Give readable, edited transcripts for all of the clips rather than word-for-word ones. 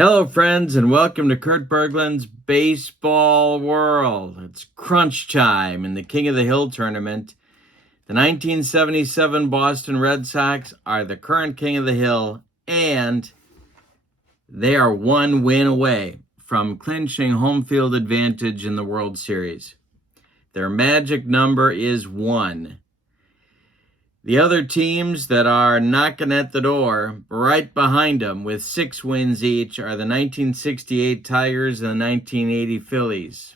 Hello, friends, and welcome to Kurt Berglund's Baseball World. It's crunch time in the King of the Hill tournament. The 1977 Boston Red Sox are the current King of the Hill, and they are one win away from clinching home field advantage in the World Series. Their magic number is 1. The other teams that are knocking at the door right behind them with 6 wins each are the 1968 Tigers and the 1980 Phillies.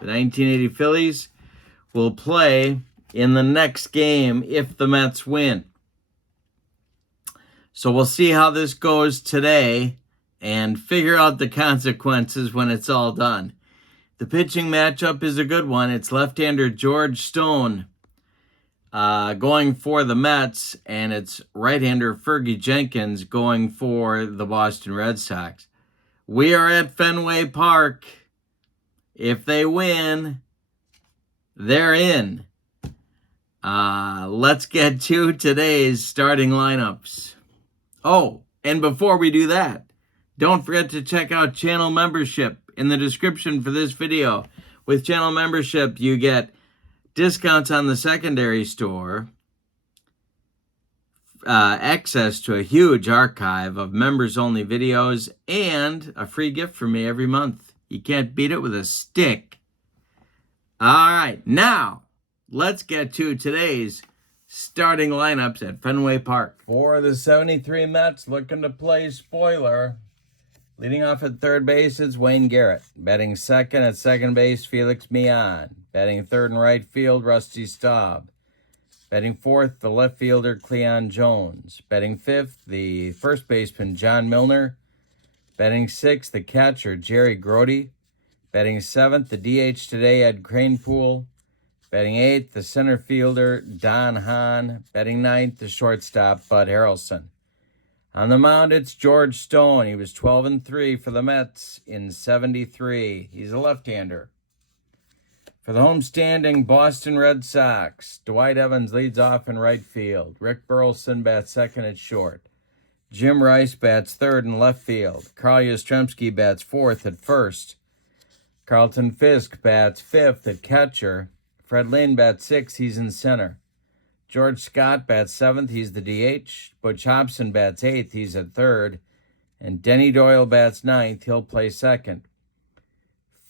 The 1980 Phillies will play in the next game if the Mets win. So we'll see how this goes today and figure out the consequences when it's all done. The pitching matchup is a good one. It's left-hander George Stone going for the Mets, and it's right-hander Fergie Jenkins going for the Boston Red Sox. We are at Fenway Park. If they win, they're in. Let's get to today's starting lineups. Oh, and before we do that, don't forget to check out channel membership in the description for this video. With channel membership, you get discounts on the secondary store, access to a huge archive of members-only videos, and a free gift from me every month. You can't beat it with a stick. All right, now let's get to today's starting lineups at Fenway Park. For the 73 Mets looking to play spoiler, leading off at third base is Wayne Garrett. Batting second at second base, Felix Millan. Batting third and right field, Rusty Staub. Batting fourth, the left fielder, Cleon Jones. Batting fifth, the first baseman, John Milner. Batting sixth, the catcher, Jerry Grody. Batting seventh, the DH today, Ed Kranepool. Batting eighth, the center fielder, Don Hahn. Batting ninth, the shortstop, Bud Harrelson. On the mound, it's George Stone. He was 12-3 for the Mets in 73. He's a left-hander. For the homestanding Boston Red Sox, Dwight Evans leads off in right field. Rick Burleson bats second at short. Jim Rice bats third in left field. Carl Yastrzemski bats fourth at first. Carlton Fisk bats fifth at catcher. Fred Lynn bats sixth, he's in center. George Scott bats seventh, he's the DH. Butch Hobson bats eighth, he's at third. And Denny Doyle bats ninth, he'll play second.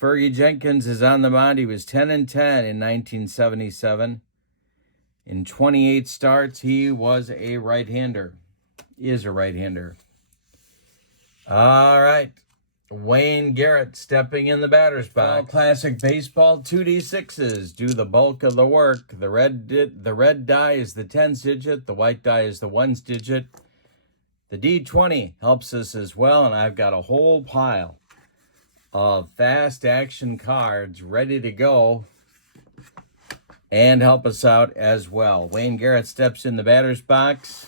Fergie Jenkins is on the mound. He was 10-10 in 1977. In 28 starts, he was a right-hander. Is a right-hander. All right. Wayne Garrett stepping in the batter's box. Classic baseball 2d6s do the bulk of the work. The red die is the tens digit. The white die is the ones digit. The D20 helps us as well, and I've got a whole pile of fast action cards ready to go and help us out as well. Wayne Garrett steps in the batter's box,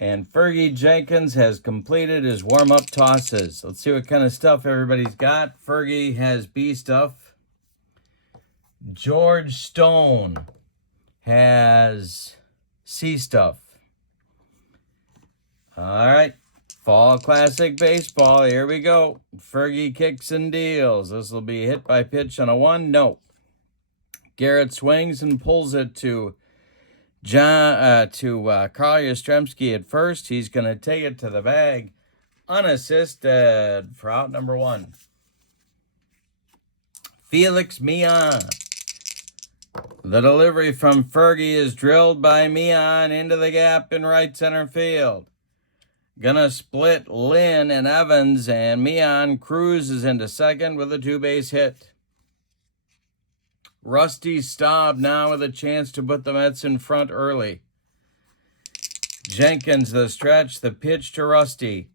and Fergie Jenkins has completed his warm-up tosses. Let's see what kind of stuff everybody's got. Fergie has B stuff. George Stone has C stuff. All right. Fall Classic Baseball, here we go. Fergie kicks and deals. This will be hit by pitch on a 1. No. Garrett swings and pulls it to Carl Yastrzemski at first. He's going to take it to the bag unassisted for out number 1. Felix Millan. The delivery from Fergie is drilled by Millan into the gap in right center field. Gonna split Lynn and Evans, and Millan cruises into second with a 2-base hit. Rusty Staub now with a chance to put the Mets in front early. Jenkins, the stretch, the pitch to Rusty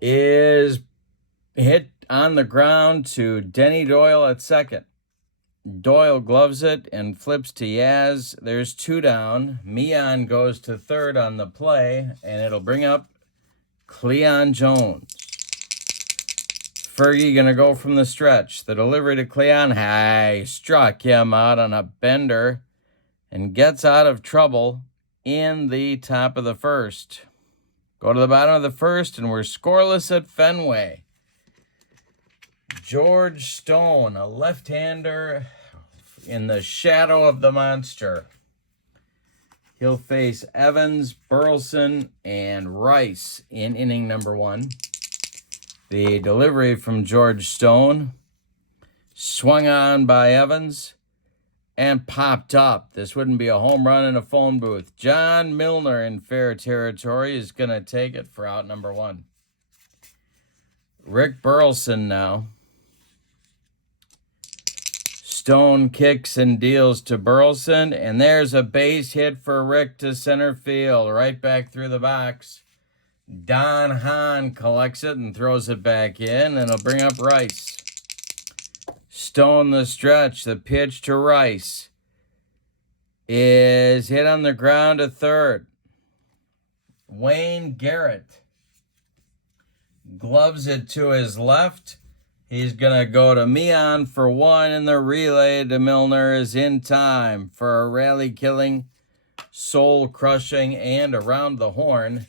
is hit on the ground to Denny Doyle at second. Doyle gloves it and flips to Yaz. There's 2 down. Millan goes to third on the play, and it'll bring up Cleon Jones. Fergie going to go from the stretch. The delivery to Cleon. He struck him out on a bender and gets out of trouble in the top of the first. Go to the bottom of the first, and we're scoreless at Fenway. George Stone, a left-hander in the shadow of the monster. He'll face Evans, Burleson, and Rice in inning number 1. The delivery from George Stone, swung on by Evans, and popped up. This wouldn't be a home run in a phone booth. John Milner in fair territory is going to take it for out number 1. Rick Burleson now. Stone kicks and deals to Burleson, and there's a base hit for Rick to center field, right back through the box. Don Hahn collects it and throws it back in, and it'll bring up Rice. Stone the stretch, the pitch to Rice is hit on the ground to third. Wayne Garrett gloves it to his left. He's going to go to Meehan for 1, and the relay to Milner is in time for a rally-killing, soul-crushing, and around the horn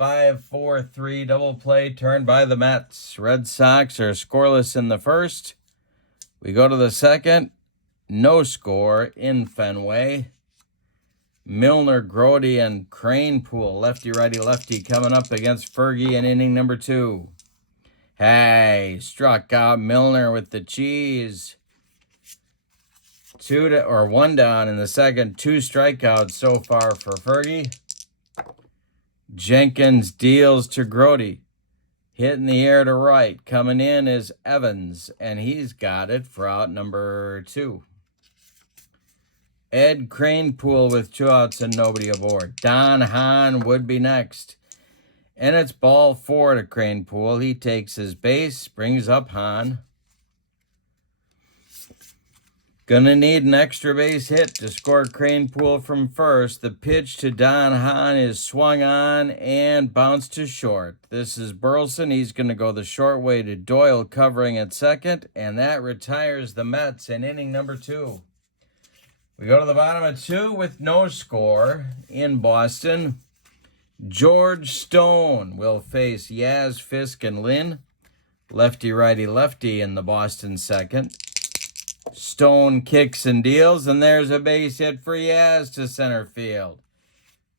5-4-3 double play turned by the Mets. Red Sox are scoreless in the first. We go to the second. No score in Fenway. Milner, Grody, and Cranepool, lefty-righty lefty, coming up against Fergie in inning number 2. Hey, struck out Milner with the cheese. 1 down in the second. 2 strikeouts so far for Fergie. Jenkins deals to Grody. Hit in the air to right. Coming in is Evans, and he's got it for out number 2. Ed Cranepool with 2 outs and nobody aboard. Don Hahn would be next. And it's ball 4 to Cranepool. He takes his base, brings up Hahn. Gonna need an extra base hit to score Cranepool from first. The pitch to Don Hahn is swung on and bounced to short. This is Burleson. He's gonna go the short way to Doyle, covering at second, and that retires the Mets in inning number 2. We go to the bottom of 2 with no score in Boston. George Stone will face Yaz, Fisk, and Lynn. Lefty-righty lefty in the Boston second. Stone kicks and deals, and there's a base hit for Yaz to center field.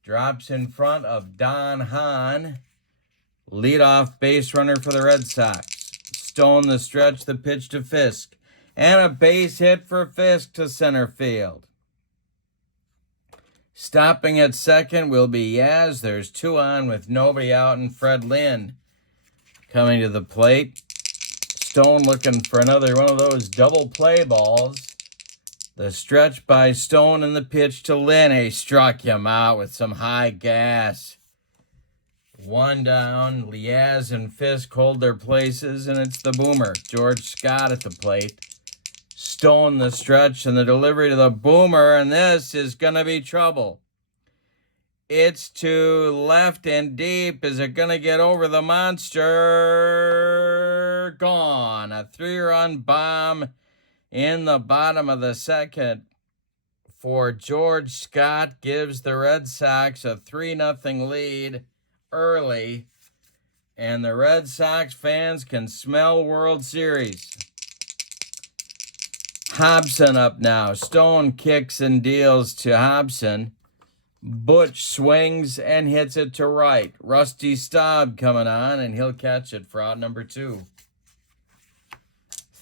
Drops in front of Don Hahn. Leadoff base runner for the Red Sox. Stone the stretch, the pitch to Fisk. And a base hit for Fisk to center field. Stopping at second will be Yaz. There's 2 on with nobody out, and Fred Lynn coming to the plate. Stone looking for another one of those double play balls. The stretch by Stone and the pitch to Lynn. He struck him out with some high gas. 1 down. Yaz and Fisk hold their places, and it's the boomer, George Scott, at the plate. Stone the stretch and the delivery to the boomer, and this is going to be trouble. It's to left and deep. Is it going to get over the monster? Gone. A 3-run bomb in the bottom of the second for George Scott gives the Red Sox a 3-0 lead early, and the Red Sox fans can smell World Series. Hobson up now. Stone kicks and deals to Hobson. Butch swings and hits it to right. Rusty Staub coming on, and he'll catch it for out number 2.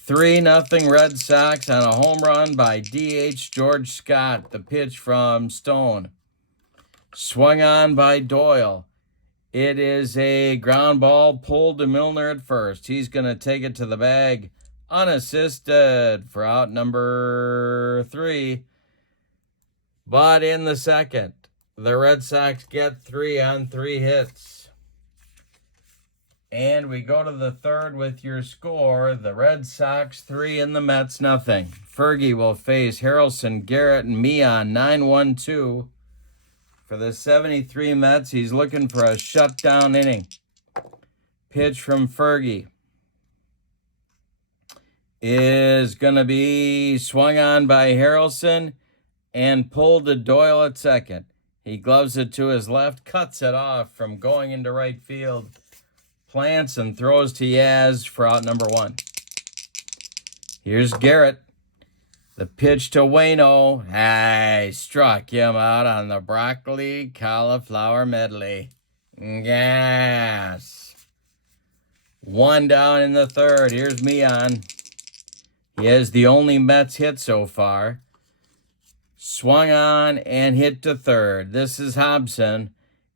3-0 Red Sox on a home run by DH George Scott. The pitch from Stone. Swung on by Doyle. It is a ground ball pulled to Milner at first. He's going to take it to the bag unassisted for out number 3. But in the second, the Red Sox get 3 on 3 hits. And we go to the third with your score. The Red Sox 3 and the Mets nothing. Fergie will face Harrelson, Garrett, and Meehan 9-1-2. For the 73 Mets, he's looking for a shutdown inning. Pitch from Fergie is going to be swung on by Harrelson and pulled to Doyle at second. He gloves it to his left, cuts it off from going into right field, plants and throws to Yaz for out number 1. Here's Garrett. The pitch to Waino. Hey, struck him out on the broccoli cauliflower medley. Yes. 1 down in the 3rd. Here's Mian. He has the only Mets hit so far. Swung on and hit to 3rd. This is Hobson.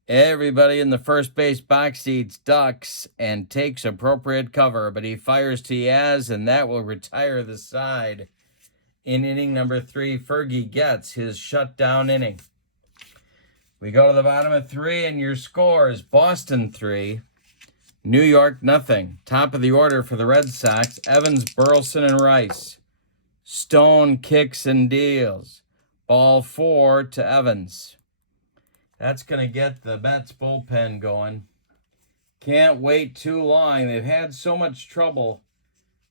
Everybody in the first base box seats ducks and takes appropriate cover, but he fires to Yaz, and that will retire the side. In inning number 3, Fergie gets his shutdown inning. We go to the bottom of 3, and your scores: Boston 3, New York nothing. Top of the order for the Red Sox: Evans, Burleson, and Rice. Stone kicks and deals. Ball 4 to Evans. That's going to get the Mets bullpen going. Can't wait too long. They've had so much trouble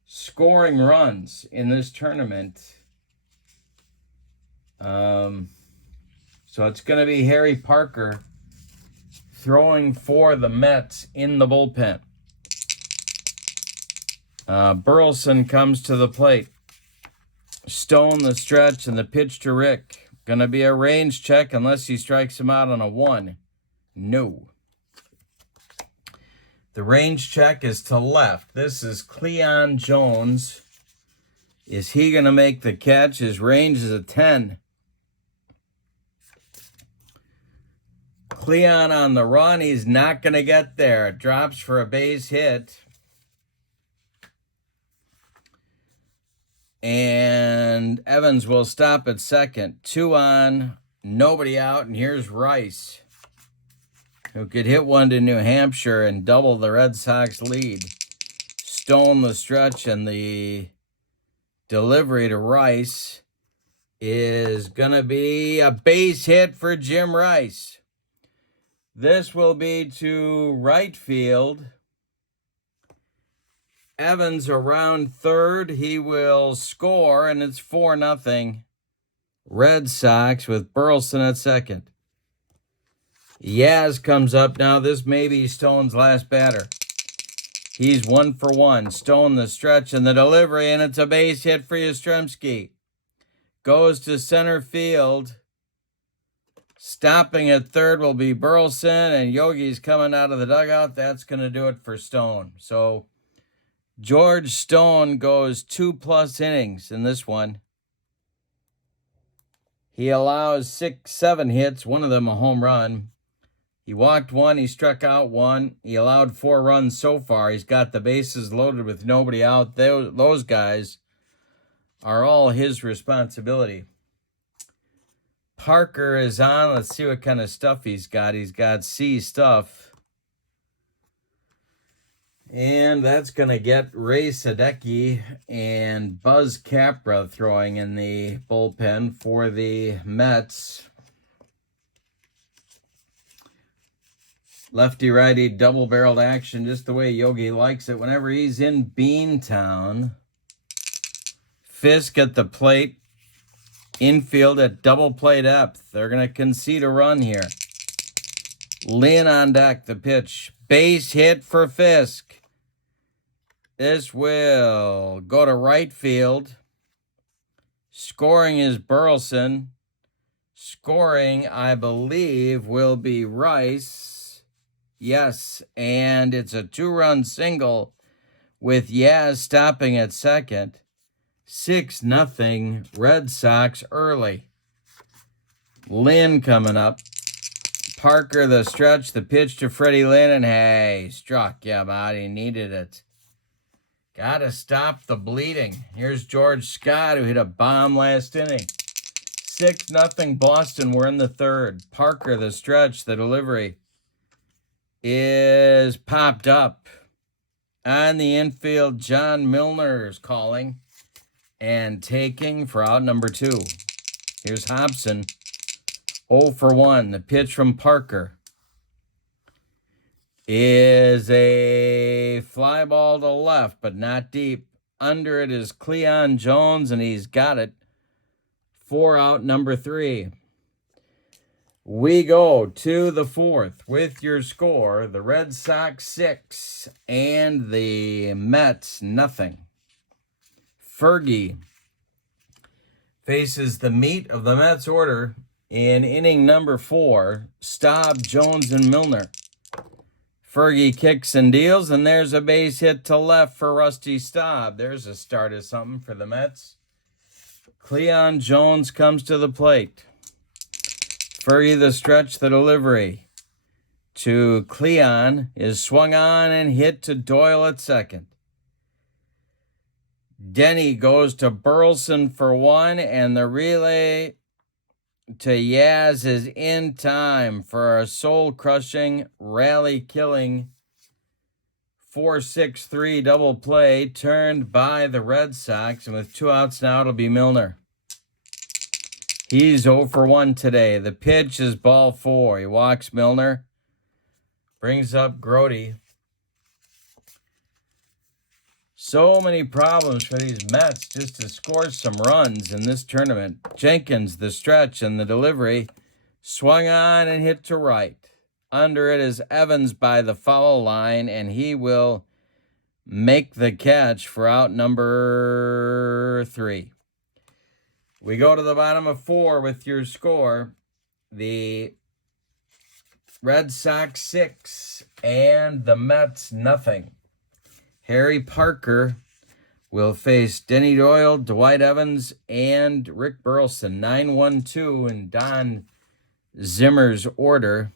scoring runs in this tournament. So it's going to be Harry Parker throwing for the Mets in the bullpen. Burleson comes to the plate. Stone the stretch and the pitch to Rick. Going to be a range check unless he strikes him out on a 1. No. The range check is to left. This is Cleon Jones. Is he going to make the catch? His range is a 10. Cleon on the run. He's not going to get there. Drops for a base hit. And Evans will stop at second. 2 on, nobody out, and here's Rice, who could hit one to New Hampshire and double the Red Sox lead. Stone the stretch, and the delivery to Rice is going to be a base hit for Jim Rice. This will be to right field. Evans around 3rd. He will score, and it's 4-0. Red Sox with Burleson at second. Yaz comes up now. This may be Stone's last batter. He's 1 for 1. Stone the stretch and the delivery, and it's a base hit for Yastrzemski. Goes to center field. Stopping at 3rd will be Burleson, and Yogi's coming out of the dugout. That's going to do it for Stone. So George Stone goes 2+ innings in this one. He allows 6-7 hits, one of them a home run. He walked 1, he struck out 1. He allowed 4 runs so far. He's got the bases loaded with nobody out. Those guys are all his responsibility. Parker is on. Let's see what kind of stuff he's got. He's got C stuff. And that's going to get Ray Sadecki and Buzz Capra throwing in the bullpen for the Mets. Lefty-righty double-barreled action, just the way Yogi likes it. Whenever he's in Beantown, Fisk at the plate, infield at double play depth. They're going to concede a run here. Lynn on deck, the pitch. Base hit for Fisk. This will go to right field. Scoring is Burleson. Scoring, I believe, will be Rice. Yes, and it's a 2-run single with Yaz stopping at second. 6-0 Red Sox early. Lynn coming up. Parker the stretch, the pitch to Freddie Lynn, and hey, struck him out. He needed it. Got to stop the bleeding. Here's George Scott, who hit a bomb last inning. 6-0 Boston. We're in the 3rd. Parker the stretch, the delivery is popped up. On the infield, John Milner is calling and taking for out number 2. Here's Hobson. 0 for 1. The pitch from Parker is a fly ball to left, but not deep. Under it is Cleon Jones, and he's got it. 4 out, number 3. We go to the fourth with your score, the Red Sox 6 and the Mets nothing. Fergie faces the meat of the Mets order in inning number 4, Staub, Jones, and Milner. Fergie kicks and deals, and there's a base hit to left for Rusty Staub. There's a start of something for the Mets. Cleon Jones comes to the plate. Fergie the stretch, the delivery to Cleon is swung on and hit to Doyle at second. Denny goes to Burleson for 1, and the relay to Yaz is in time for a soul-crushing, rally-killing 4-6-3 double play turned by the Red Sox, and with 2 outs now, it'll be Milner. He's 0 for 1 today. The pitch is ball 4. He walks Milner, brings up Grody. So many problems for these Mets just to score some runs in this tournament. Jenkins, the stretch and the delivery, swung on and hit to right. Under it is Evans by the foul line, and he will make the catch for out number 3. We go to the bottom of 4 with your score. The Red Sox 6 and the Mets nothing. Harry Parker will face Denny Doyle, Dwight Evans, and Rick Burleson. 9-1-2 in Don Zimmer's order.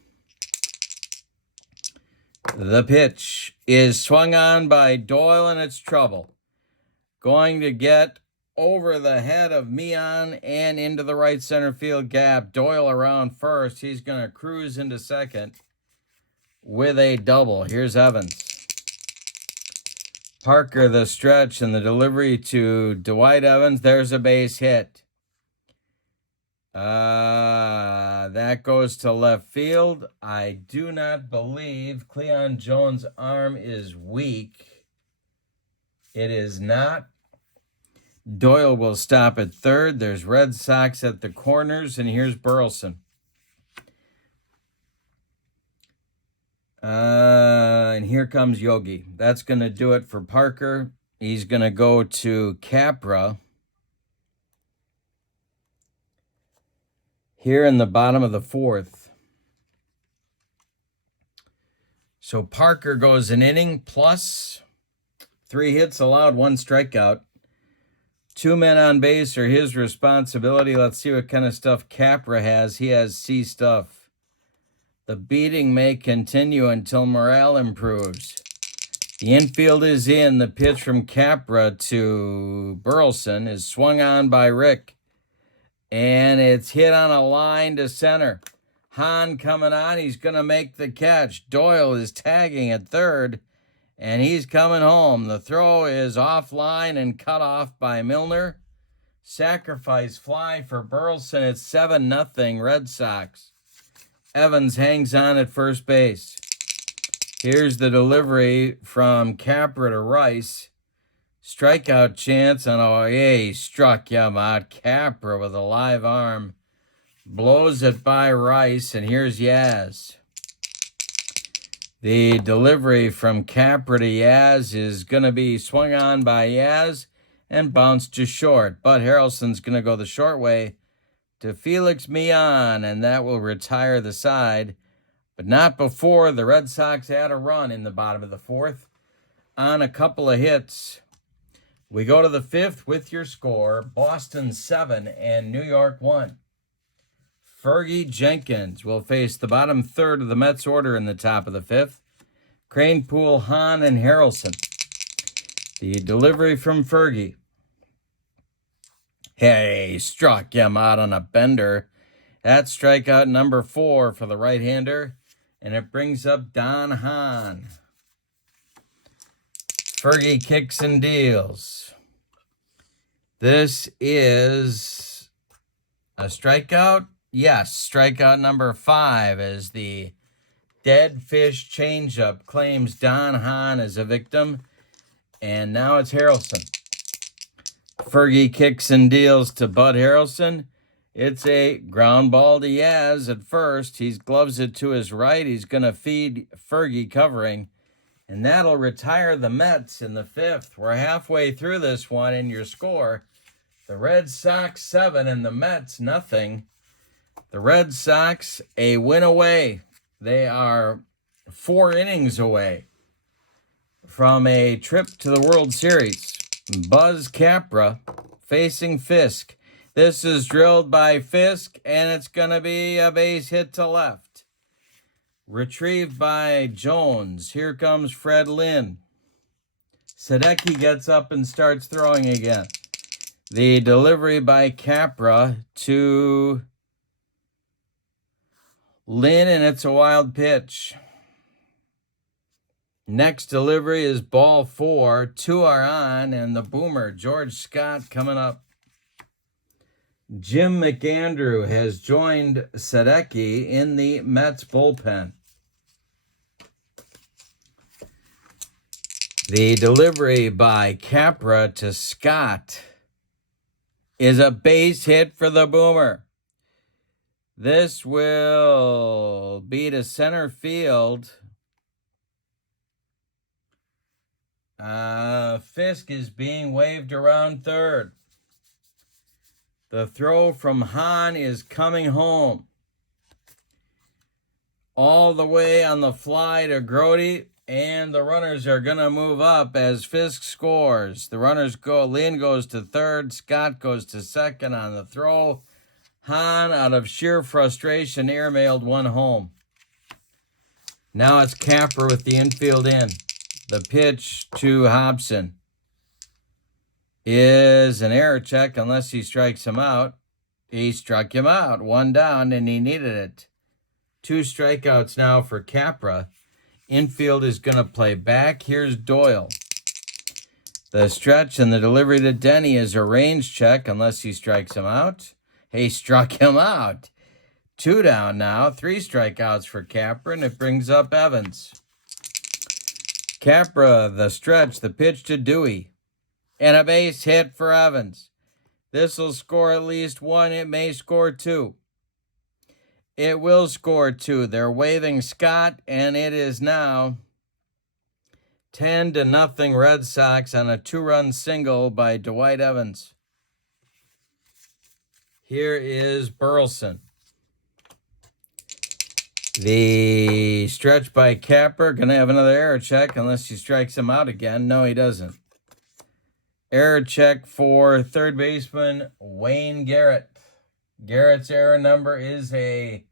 The pitch is swung on by Doyle, and it's trouble. Going to get over the head of Mian and into the right center field gap. Doyle around first. He's going to cruise into second with a double. Here's Evans. Parker the stretch and the delivery to Dwight Evans. There's a base hit. That goes to left field. I do not believe Cleon Jones' arm is weak. It is not. Doyle will stop at third. There's Red Sox at the corners, and here's Burleson. And here comes Yogi. That's going to do it for Parker. He's going to go to Capra. Here in the bottom of the 4th. So Parker goes an inning plus 3 hits allowed, 1 strikeout. 2 men on base are his responsibility. Let's see what kind of stuff Capra has. He has C stuff. The beating may continue until morale improves. The infield is in. The pitch from Capra to Burleson is swung on by Rick. And it's hit on a line to center. Hahn coming on. He's going to make the catch. Doyle is tagging at third. And he's coming home. The throw is offline and cut off by Milner. Sacrifice fly for Burleson. It's 7-0 Red Sox. Evans hangs on at first base. Here's the delivery from Capra to Rice. Strikeout chance, and he struck him out. Capra with a live arm. Blows it by Rice, and here's Yaz. The delivery from Capra to Yaz is going to be swung on by Yaz and bounced to short. Bud Harrelson's going to go the short way to Felix Mian, and that will retire the side. But not before the Red Sox had a run in the bottom of the 4th on a couple of hits. We go to the 5th with your score, Boston 7 and New York 1. Fergie Jenkins will face the bottom third of the Mets order in the top of the 5th. Cranepool, Hahn, and Harrelson. The delivery from Fergie. Hey, struck him out on a bender. That's strikeout number 4 for the right-hander, and it brings up Don Hahn. Fergie kicks and deals. This is a strikeout. Yes, strikeout number 5 as the dead fish changeup claims Don Hahn as a victim. And now it's Harrelson. Fergie kicks and deals to Bud Harrelson. It's a ground ball to Yaz at first. He gloves it to his right. He's going to feed Fergie covering. And that'll retire the Mets in the 5th. We're halfway through this one, and your score, the Red Sox 7 and the Mets nothing. The Red Sox a win away. They are 4 innings away from a trip to the World Series. Buzz Capra facing Fisk. This is drilled by Fisk, and it's going to be a base hit to left. Retrieved by Jones. Here comes Fred Lynn. Sadecki gets up and starts throwing again. The delivery by Capra to Lynn, and it's a wild pitch. Next delivery is ball 4. 2 are on, and the boomer, George Scott, coming up. Jim McAndrew has joined Sadecki in the Mets bullpen. The delivery by Capra to Scott is a base hit for the boomer. This will be to center field. Fisk is being waved around third. The throw from Hahn is coming home. All the way on the fly to Grody, and the runners are going to move up as Fisk scores. The runners go, Lynn goes to third, Scott goes to second on the throw. Hahn, out of sheer frustration, airmailed one home. Now it's Capper with the infield in. The pitch to Hobson is an error check unless he strikes him out. He struck him out. 1 down, and he needed it. 2 strikeouts now for Capra. Infield is going to play back. Here's Doyle. The stretch and the delivery to Denny is a range check unless he strikes him out. He struck him out. 2 down now. 3 strikeouts for Capra, and it brings up Evans. Capra, the stretch, the pitch to Dewey. And a base hit for Evans. This will score at least 1. It may score 2. It will score 2. They're waving Scott, and it is now 10-0 Red Sox on a 2-run single by Dwight Evans. Here is Burleson. The stretch by Capper, going to have another error check unless he strikes him out again. No, he doesn't. Error check for third baseman Wayne Garrett. Garrett's error number is a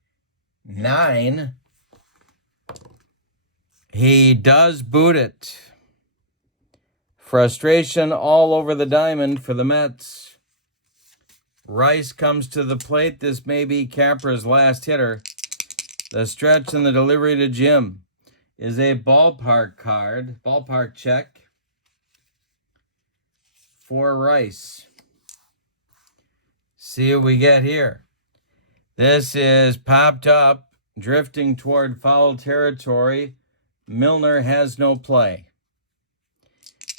9. He does boot it. Frustration all over the diamond for the Mets. Rice comes to the plate. This may be Capra's last hitter. The stretch and the delivery to Jim is a ballpark card, ballpark check for Rice. See what we get here. This is popped up, drifting toward foul territory. Milner has no play.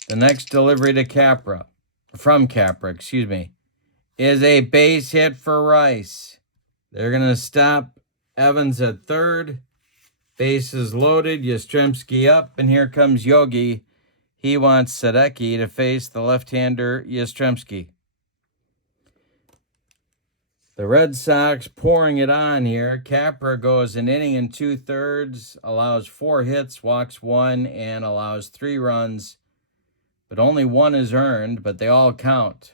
The next delivery to Capra, is a base hit for Rice. They're going to stop Evans at third. Bases loaded. Yastrzemski up, and here comes Yogi. He wants Sadecki to face the left-hander Yastrzemski. The Red Sox pouring it on here. Capra goes an inning and 2/3, allows 4 hits, walks 1, and allows 3 runs. But only 1 is earned, but they all count.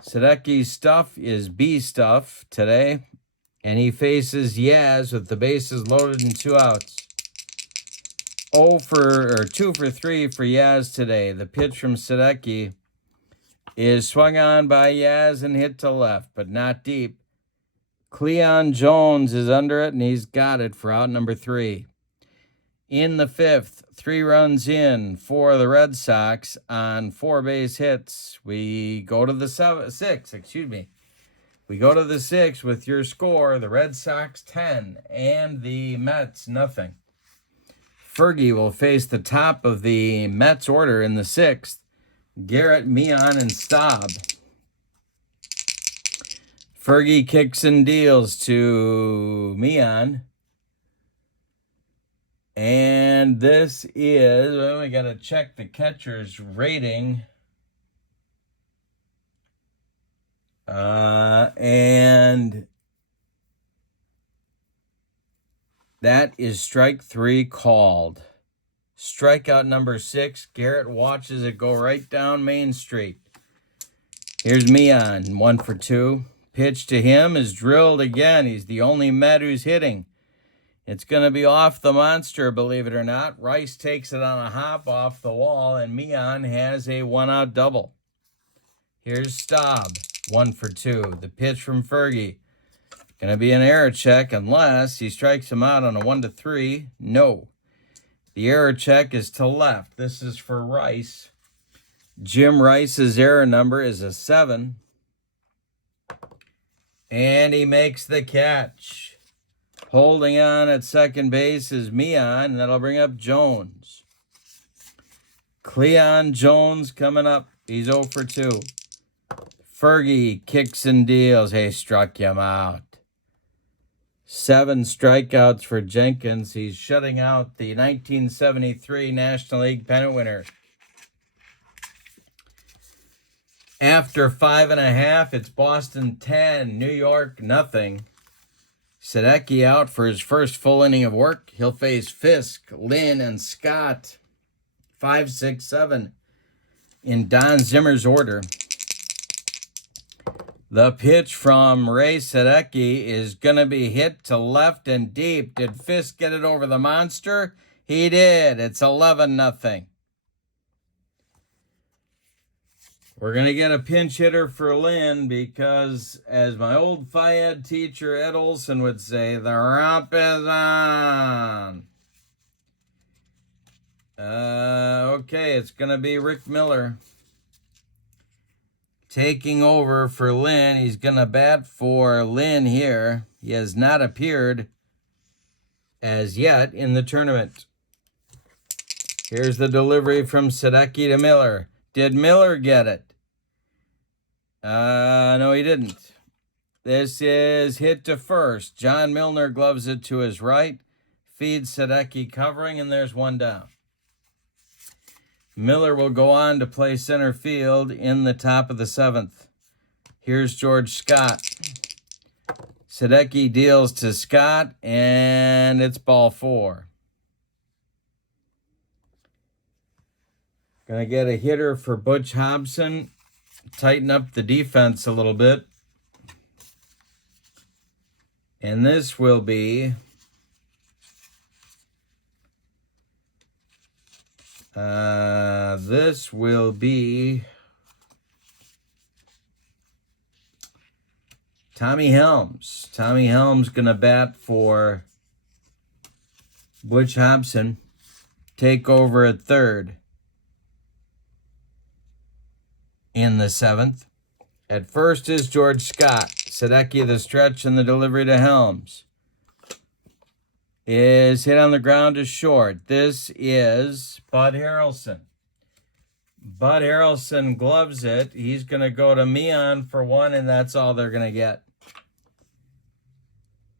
Sadecki's stuff is B stuff today, and he faces Yaz with the bases loaded and 2 outs. 2 for 3 for Yaz today. The pitch from Sadecki is swung on by Yaz and hit to left, but not deep. Cleon Jones is under it, and he's got it for out number 3. In the 5th, 3 runs in for the Red Sox on 4 base hits. We go to the 6th. We go to the 6th with your score, the Red Sox 10 and the Mets nothing. Fergie will face the top of the Mets order in the 6th. Garrett, Mian, and Staub. Fergie kicks and deals to Mian. And this is, well, we got to check the catcher's rating. And that is strike 3 called. Strikeout number 6. Garrett watches it go right down Main Street. Here's Mian, 1 for 2. Pitch to him is drilled again. He's the only Met who's hitting. It's going to be off the monster, believe it or not. Rice takes it on a hop off the wall, and Mian has a 1-out double. Here's Staub, 1 for 2. The pitch from Fergie. Going to be an error check unless he strikes him out on a 1-3. No. The error check is to left. This is for Rice. Jim Rice's error number is a 7. And he makes the catch. Holding on at second base is Mian, and that'll bring up Jones. Cleon Jones coming up. He's 0 for 2. Fergie kicks and deals. Hey, struck him out. 7 strikeouts for Jenkins. He's shutting out the 1973 National League pennant winner. After 5.5, it's Boston 10, New York nothing. Sadecki out for his first full inning of work. He'll face Fisk, Lynn, and Scott. 5, 6, 7 in Don Zimmer's order. The pitch from Ray Sadecki is going to be hit to left and deep. Did Fisk get it over the monster? He did. It's 11-0. We're going to get a pinch hitter for Lynn because, as my old Phi Ed teacher Ed Olson would say, the romp is on. Okay, it's going to be Rick Miller taking over for Lynn. He's going to bat for Lynn here. He has not appeared as yet in the tournament. Here's the delivery from Sadecki to Miller. Did Miller get it? No, he didn't. This is hit to first. John Milner gloves it to his right. Feeds Sadecki covering, and there's 1 down. Miller will go on to play center field in the top of the 7th. Here's George Scott. Sadecki deals to Scott, and it's ball 4. Gonna get a hitter for Butch Hobson. Tighten up the defense a little bit. And this will be Tommy Helms. Tommy Helms gonna bat for Butch Hobson. Take over at third. In the 7th. At first is George Scott. Sadecki the stretch and the delivery to Helms. Is hit on the ground to short. This is Bud Harrelson. Bud Harrelson gloves it. He's going to go to Mian for 1, and that's all they're going to get.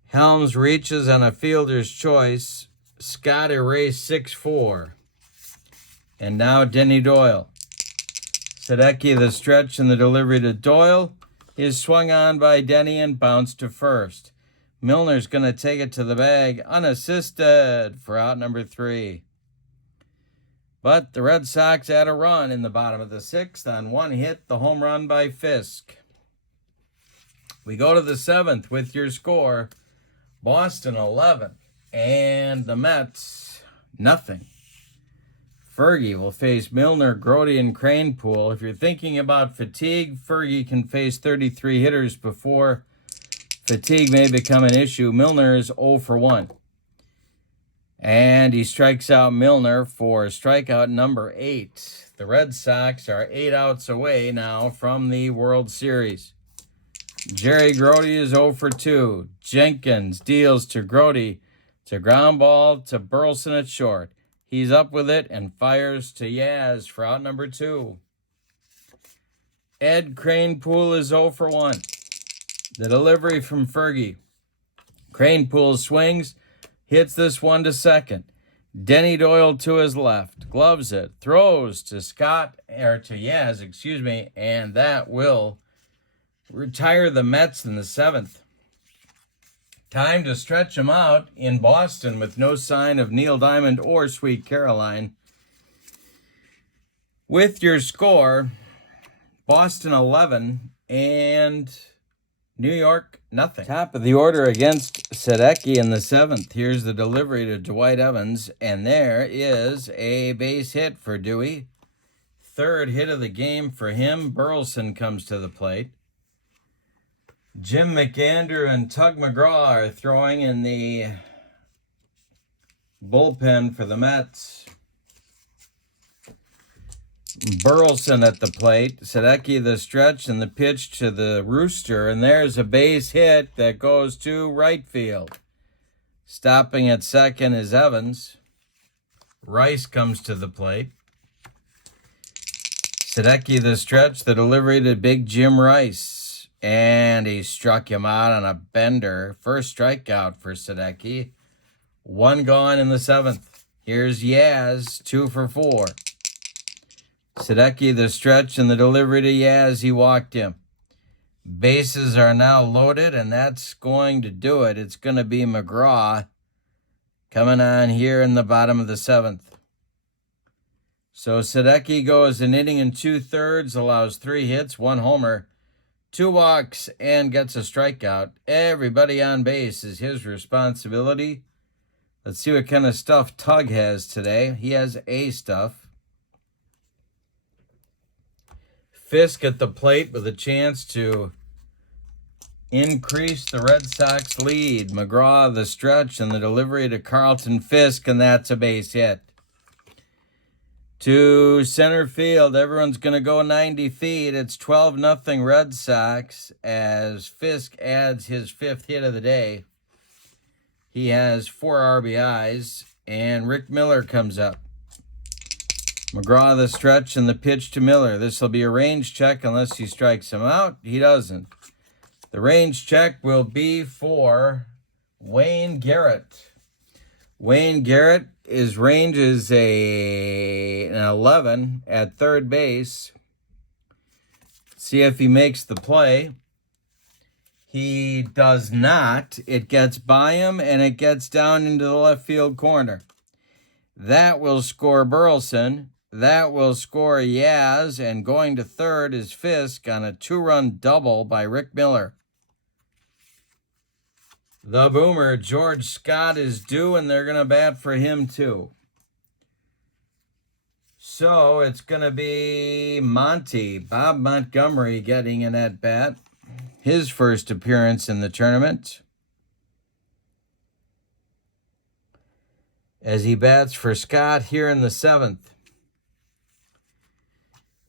Helms reaches on a fielder's choice. Scott erased 6-4. And now Denny Doyle. Sadecki the stretch and the delivery to Doyle is swung on by Denny and bounced to first. Milner's going to take it to the bag unassisted for out number 3. But the Red Sox had a run in the bottom of the 6th on 1 hit, the home run by Fisk. We go to the 7th with your score. Boston 11 and the Mets nothing. Fergie will face Milner, Grote, and Cranepool. If you're thinking about fatigue, Fergie can face 33 hitters before fatigue may become an issue. Milner is 0 for 1. And he strikes out Milner for strikeout number 8. The Red Sox are 8 outs away now from the World Series. Jerry Grote is 0 for 2. Jenkins deals to Grote. It's a ground ball to Burleson at short. He's up with it and fires to Yaz for out number 2. Ed Cranepool is 0 for 1. The delivery from Fergie. Kranepool swings, hits this one to second. Denny Doyle to his left, gloves it, throws to Yaz, and that will retire the Mets in the 7th. Time to stretch them out in Boston with no sign of Neil Diamond or Sweet Caroline. With your score, Boston 11 and New York nothing. Top of the order against Sadecki in the 7th. Here's the delivery to Dwight Evans, and there is a base hit for Dewey. 3rd hit of the game for him. Burleson comes to the plate. Jim McAndrew and Tug McGraw are throwing in the bullpen for the Mets. Burleson at the plate. Sadecki the stretch and the pitch to the Rooster. And there's a base hit that goes to right field. Stopping at second is Evans. Rice comes to the plate. Sadecki the stretch, the delivery to Big Jim Rice. And he struck him out on a bender. First strikeout for Sadecki. 1 gone in the 7th. Here's Yaz, 2 for 4. Sadecki the stretch and the delivery to Yaz. He walked him. Bases are now loaded, and that's going to do it. It's going to be McGraw coming on here in the bottom of the 7th. So Sadecki goes an inning and 2/3, allows 3 hits, 1 homer, 2 walks, and gets a strikeout. Everybody on base is his responsibility. Let's see what kind of stuff Tug has today. He has A stuff. Fisk at the plate with a chance to increase the Red Sox lead. McGraw the stretch and the delivery to Carlton Fisk, and that's a base hit. To center field, everyone's going to go 90 feet. It's 12-0 Red Sox as Fisk adds his 5th hit of the day. He has 4 RBIs, and Rick Miller comes up. McGraw the stretch and the pitch to Miller. This will be a range check unless he strikes him out. He doesn't. The range check will be for Wayne Garrett. Wayne Garrett, his range is an 11 at third base. See if he makes the play. He does not. It gets by him, and it gets down into the left field corner. That will score Burleson. That will score Yaz, and going to third is Fisk on a 2-run double by Rick Miller. The boomer, George Scott, is due, and they're going to bat for him too. So it's going to be Bob Montgomery, getting an at-bat. His first appearance in the tournament. As he bats for Scott here in the 7th.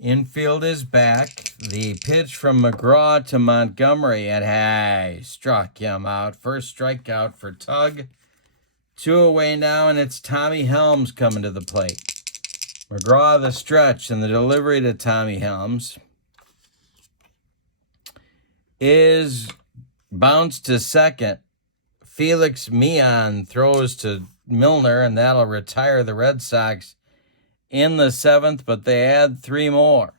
Infield is back. The pitch from McGraw to Montgomery, and struck him out. First strikeout for Tug. 2 away now, and it's Tommy Helms coming to the plate. McGraw the stretch and the delivery to Tommy Helms is bounced to second. Felix Meehan throws to Milner, and that'll retire the Red Sox in the 7th, but they add 3 more.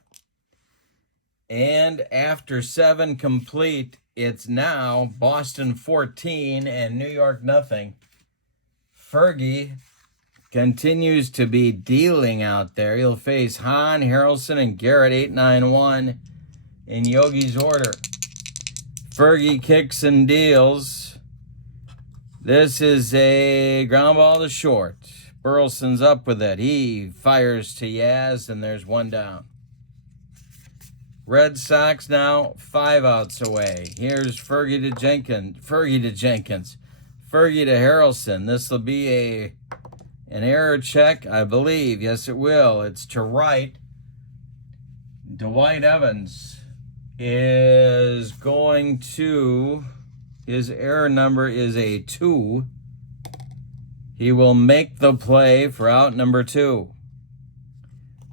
And after 7 complete, it's now Boston 14 and New York nothing. Fergie continues to be dealing out there. He'll face Hahn, Harrelson, and Garrett 8-9-1 in Yogi's order. Fergie kicks and deals. This is a ground ball to short. Burleson's up with it. He fires to Yaz, and there's 1 down. Red Sox now 5 outs away. Here's Fergie to Jenkins. Fergie to Harrelson. This will be an error check, I believe. Yes, it will. It's to right. Dwight Evans is going to, his error number is a 2. He will make the play for out number 2.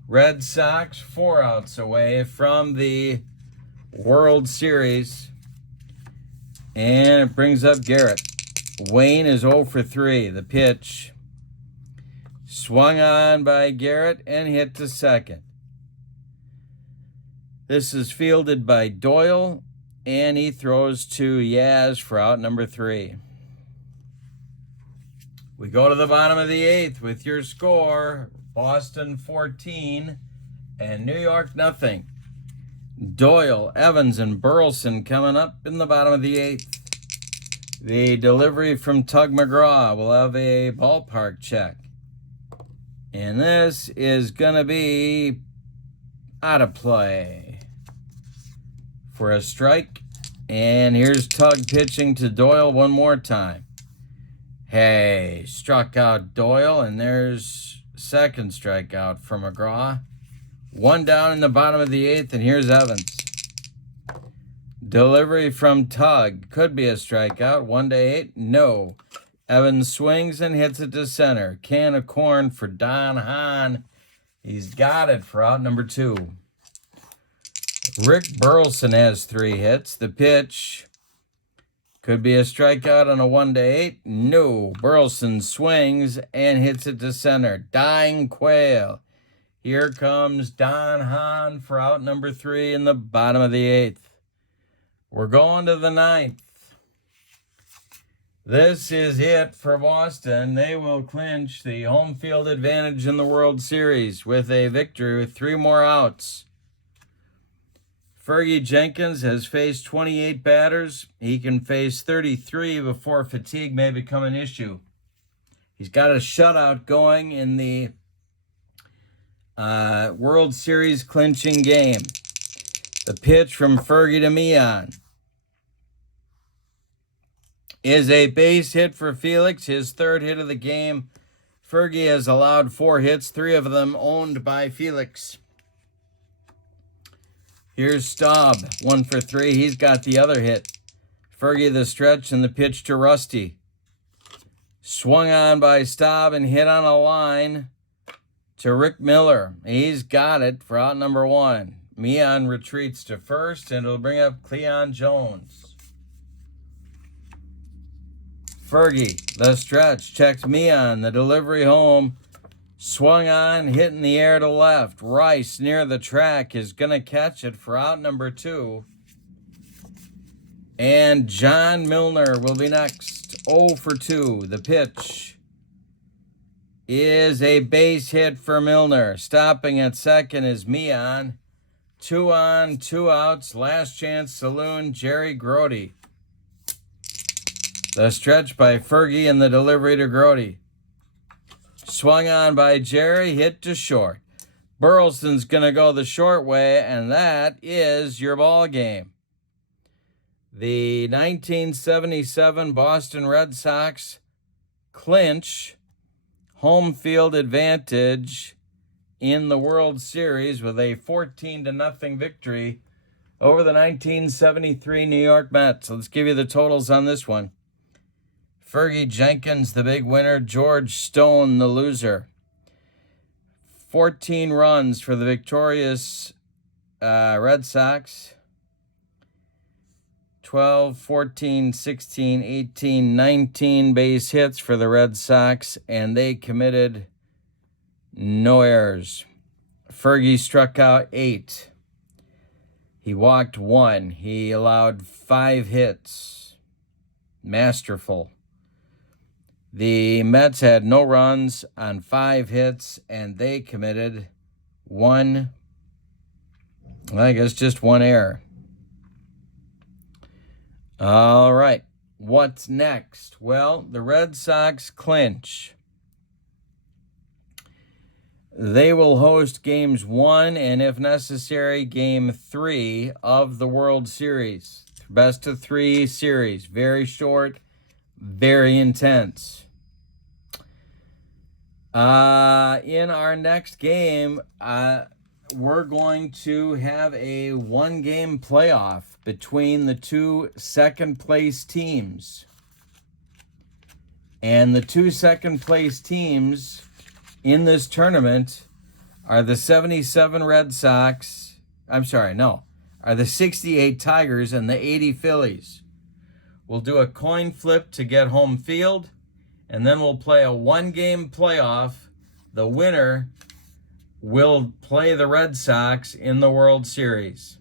Red Sox 4 outs away from the World Series. And it brings up Garrett. Wayne is 0 for 3. The pitch swung on by Garrett and hit to second. This is fielded by Doyle, and he throws to Yaz for out number 3. We go to the bottom of the 8th with your score. Boston 14 and New York nothing. Doyle, Evans, and Burleson coming up in the bottom of the 8th. The delivery from Tug McGraw will have a ballpark check. And this is going to be out of play for a strike. And here's Tug pitching to Doyle one more time. Hey, struck out Doyle, and there's second strikeout for McGraw. One down in the bottom of the 8th, and here's Evans. Delivery from Tug. Could be a strikeout. 1-8. No. Evans swings and hits it to center. Can of corn for Don Hahn. He's got it for out number 2. Rick Burleson has 3 hits. The pitch. Could be a strikeout on a 1-8. No. Burleson swings and hits it to center. Dying Quail. Here comes Don Hahn for out number 3 in the bottom of the 8th. We're going to the 9th. This is it for Boston. They will clinch the home field advantage in the World Series with a victory with 3 more outs. Fergie Jenkins has faced 28 batters. He can face 33 before fatigue may become an issue. He's got a shutout going in the World Series clinching game. The pitch from Fergie to Meehan is a base hit for Felix, his 3rd hit of the game. Fergie has allowed 4 hits, 3 of them owned by Felix. Here's Staub, 1 for 3. He's got the other hit. Fergie the stretch and the pitch to Rusty. Swung on by Staub and hit on a line to Rick Miller. He's got it for out number 1. Meehan retreats to first, and it'll bring up Cleon Jones. Fergie, the stretch, checks Meehan. The delivery home. Swung on, hit in the air to left. Rice near the track is going to catch it for out number 2. And John Milner will be next. 0 for 2. The pitch is a base hit for Milner. Stopping at second is Meehan. 2 on, 2 outs. Last chance saloon, Jerry Grody. The stretch by Fergie and the delivery to Grody. Swung on by Jerry, hit to short. Burleson's going to go the short way, and that is your ball game. The 1977 Boston Red Sox clinch home field advantage in the World Series with a 14-0 victory over the 1973 New York Mets. Let's give you the totals on this one. Fergie Jenkins, the big winner. George Stone, the loser. 14 runs for the victorious Red Sox. 12, 14, 16, 18, 19 base hits for the Red Sox, and they committed no errors. Fergie struck out 8. He walked 1. He allowed 5 hits. Masterful. The Mets had no runs on 5 hits, and they committed just one error. All right, what's next? Well, the Red Sox clinch. They will host games 1 and, if necessary, game 3 of the World Series. Best of 3 series. Very short, very intense. In our next game, we're going to have a 1-game playoff between the 2 second-place teams. And the 2 second-place teams in this tournament are the 77 Red Sox. Are the 68 Tigers and the 80 Phillies. We'll do a coin flip to get home field, and then we'll play a one-game playoff. The winner will play the Red Sox in the World Series.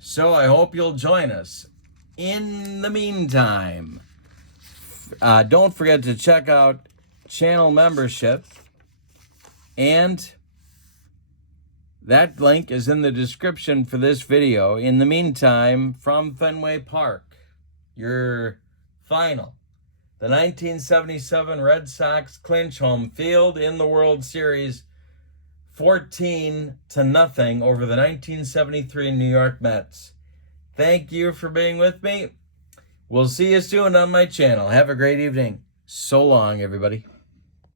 So I hope you'll join us. In the meantime, don't forget to check out channel membership, and that link is in the description for this video. In the meantime, from Fenway Park, your final. The 1977 Red Sox clinch home field in the World Series, 14-0 over the 1973 New York Mets. Thank you for being with me. We'll see you soon on my channel. Have a great evening. So long, everybody.